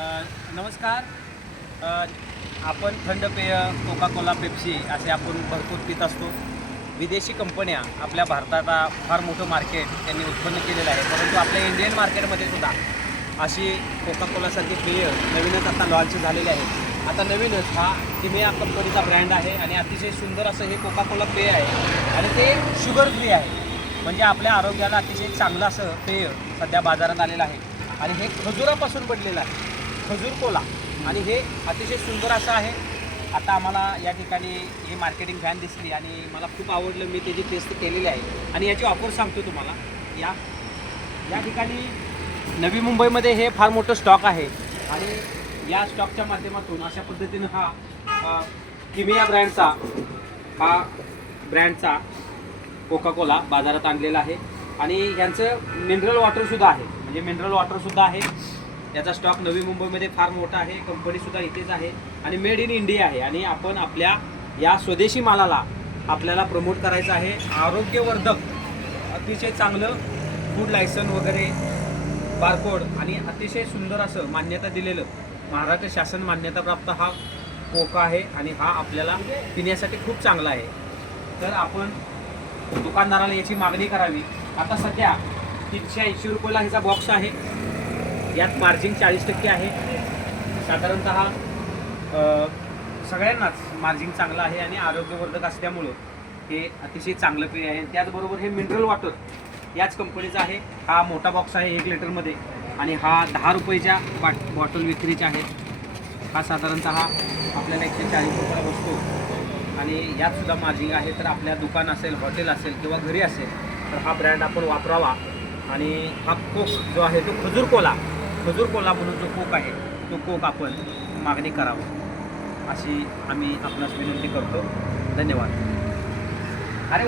नमस्कार. आपण थंड पेय कोका कोला पेप्सी असे आपण भरपूर पित असतो. विदेशी कंपन्या आपल्या भारताचा फार मोठं मार्केट त्यांनी उत्पन्न केलेलं आहे, परंतु आपल्या इंडियन मार्केटमध्ये सुद्धा अशी कोका कोलासारखी पेय नवीनच आता लॉन्च झालेले आहेत. आता नवीनच हा किमिया कंपनीचा ब्रँड आहे आणि अतिशय सुंदर असं हे कोका कोला पेय आहे आणि ते शुगर फ्री आहे. म्हणजे आपल्या आरोग्याला अतिशय चांगलं असं पेय सध्या बाजारात आलेलं आहे आणि हे खजुरापासून बनलेलं आहे, खजूर कोला. आणि हे अतिशय सुंदर असं आहे. आता आम्हाला या ठिकाणी ही मार्केटिंग व्हॅन दिसली आणि मला खूप आवडलं. मी त्याची टेस्ट केलेली आहे आणि याची ऑफर सांगतो तुम्हाला. या ठिकाणी नवी मुंबईमध्ये हे फार मोठं स्टॉक आहे आणि या स्टॉकच्या माध्यमातून अशा पद्धतीनं हा किमिया ब्रँडचा कोका कोला बाजारात आणलेला आहे आणि यांचं मिनरल वॉटरसुद्धा आहे. म्हणजे मिनरल वॉटरसुद्धा आहे. याचा स्टॉक नवी मुंबईमध्ये फार मोठा आहे. कंपनीसुद्धा इथेच आहे आणि मेड इन इंडिया आहे. आणि आपण आपल्या या स्वदेशी मालाला आपल्याला प्रमोट करायचं आहे. आरोग्यवर्धक अतिशय चांगलं फूड लायसन वगैरे बारकोड आणि अतिशय सुंदर असं मान्यता दिलेलं महाराष्ट्र शासन मान्यताप्राप्त हा कोका आहे आणि हा आपल्याला पिण्यासाठी खूप चांगला आहे. तर आपण दुकानदाराला याची मागणी करावी. आता सध्या 380 रुपयाला ह्याचा बॉक्स आहे. यात मार्जिन 40% आहे. साधारणतः सगळ्यांनाच मार्जिन चांगलं आहे आणि आरोग्यवर्धक असल्यामुळं हे अतिशय चांगलं पेय आहे. त्याचबरोबर हे मिनरल वॉटर याच कंपनीचा आहे. हा मोठा बॉक्स आहे 1 लिटरमध्ये आणि हा 10 रुपयाच्या बॉटल विक्रीचा आहे. हा साधारणतः आपल्याला 140 रुपयाला बसतो आणि यातसुद्धा मार्जिन आहे. तर आपल्या दुकान असेल, हॉटेल असेल किंवा घरी असेल तर हा ब्रँड आपण वापरावा. आणि हा कोक जो आहे तो खजूर कोला म्हणून जो कोक आहे तो कोक आपण मागणी करावा अशी आम्ही आपणास विनंती करतो. धन्यवाद. अरे